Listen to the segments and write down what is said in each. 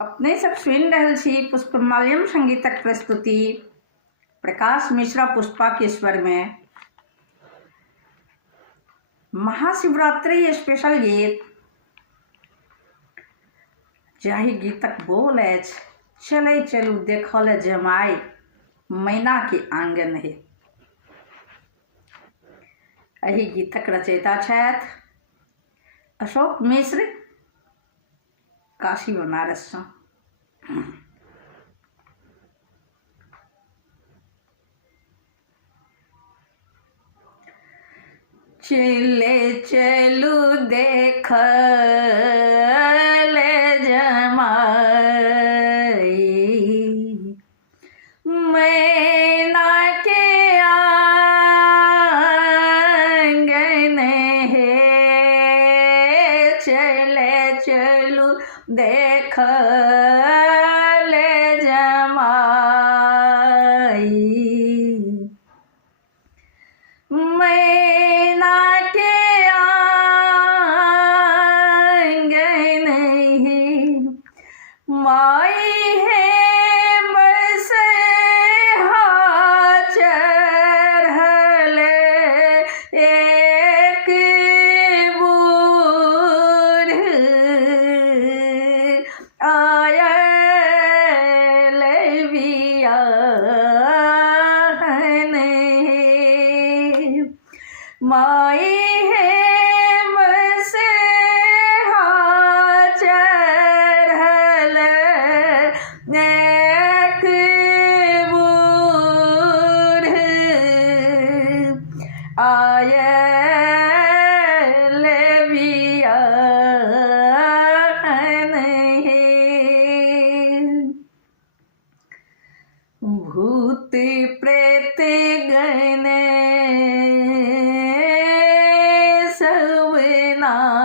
अपने सब सुनि रहल छी पुष्पमाल्यम संगीतक प्रस्तुति प्रकाश मिश्रा पुष्पा के स्वर में महाशिवरात्रि स्पेशल गीत जाहि गीतक बोल अछि चलै चलू देखल जमाई मैना के आंगन है। एहि गीतक रचयिता छथि अशोक मिश्र काशी बनारस से। चले चलू देखल जमाई मैना के आंगन है। चले चलू देखल जमाई मैना के आंगन है। माई है बस चढ़ल एक बूढ़ आयल बियाहन है। माई है बस चढ़ल एक बूढ़ आयल बियाहन है। भूत प्रेत गण सब नाचे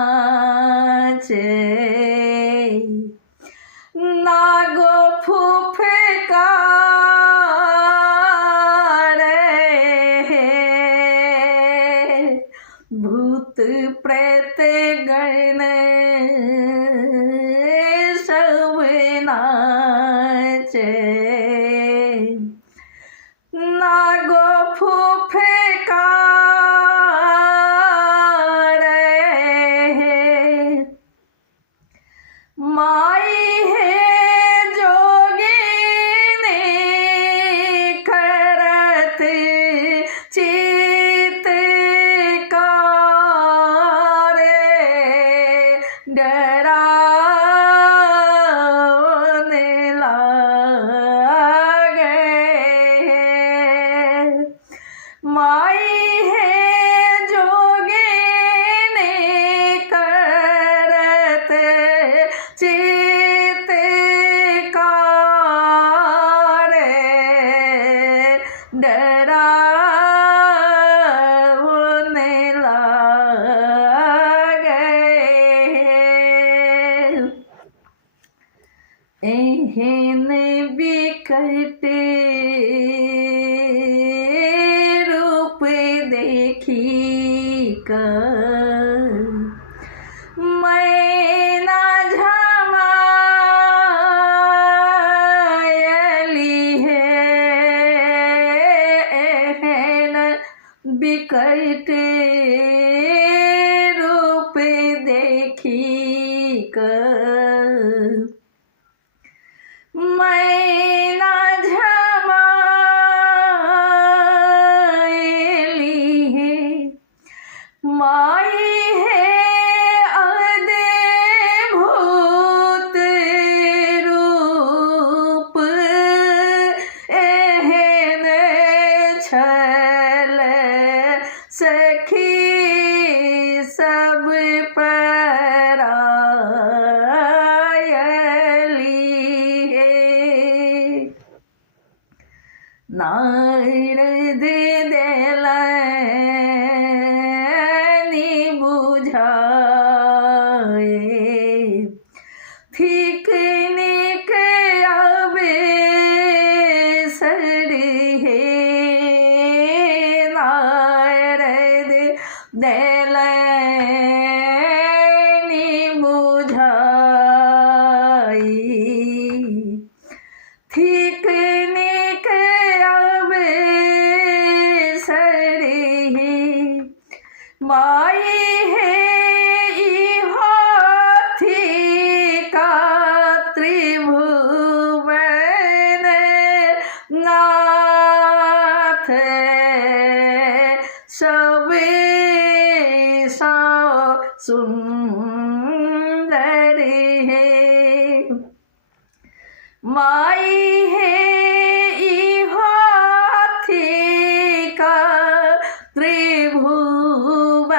नागो फुफकार है। भूत प्रेत गण सब नाचे नागो फुफकार है। माई है जोगिनी करत चित्कार डरावने लागे। माई है जोगिनी करत चित्कार डरावने लागे। एहन बिकट रूप देखी कर मैना झमायली है। एहन बिकट रूप देखी कर मैना झमायली है। माई है अद्भुत रूप एहन छल सखी सब परायली है। नारद देलनि बुझाए ठीक निक अबेसर है। नारद देलनि बुझाई त्रिभुवन नाथ सबेसा सुंदरी है। माई है हाथी का त्रिभुवन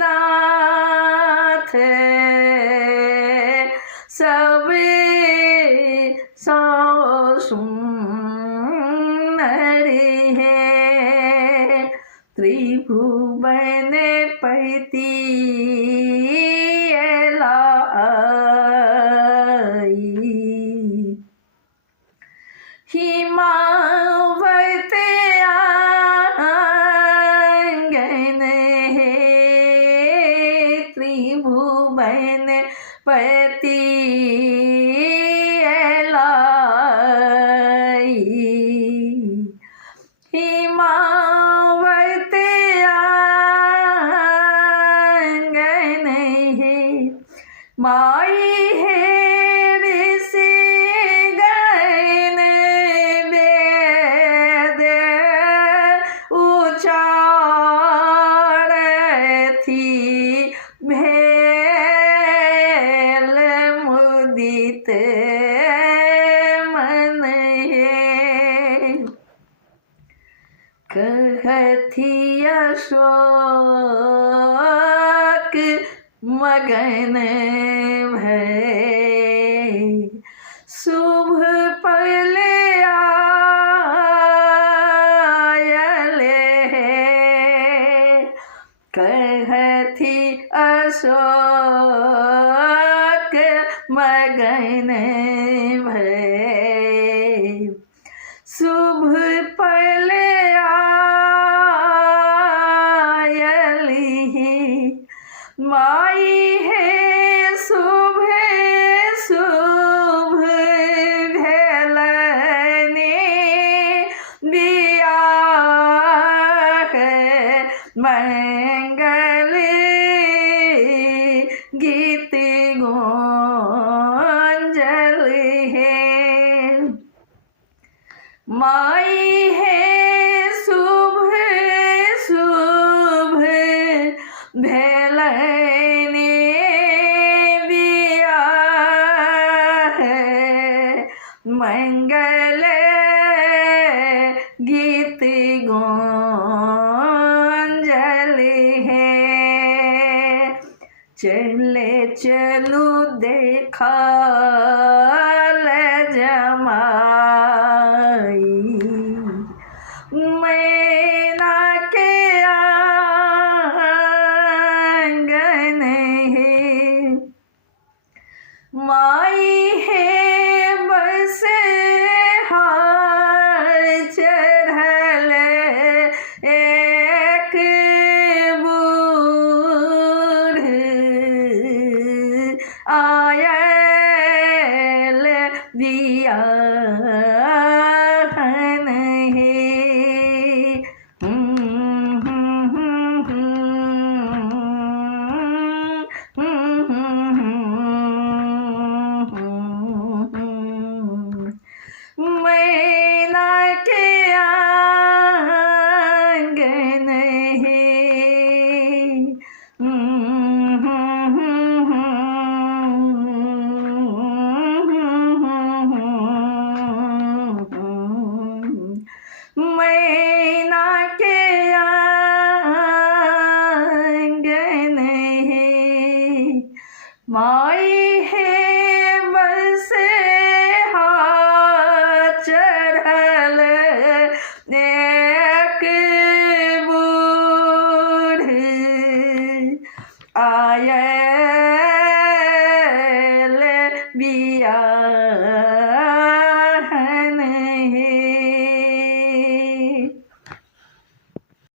नाथ सबे सो सुंदरी है। त्रिभुवन पति हिमावत आंगन है। त्रिभुवन पति हिमावत आंगन है। माई है भेल मुदित मन है। कहथी अशोक मगन भय शुभ पल आयल है। कहथी अशोक मगन भय शुभ पल आयली। माई है शुभ शुभ भेलने बियाह मंगल गीत गोंजल है। माई है शुभ शुभ भेलने बियाह मंगल गीत गोंजल है। चले चलू देखा जमाई मैना के आंगन है। माई है बस हार चढ़ल एक बूढ़ आयल बियाहन है। मैना के आंगन है। मैना के आंगन है। माई है बस हाथ चढ़ल एक बूढ़ आयल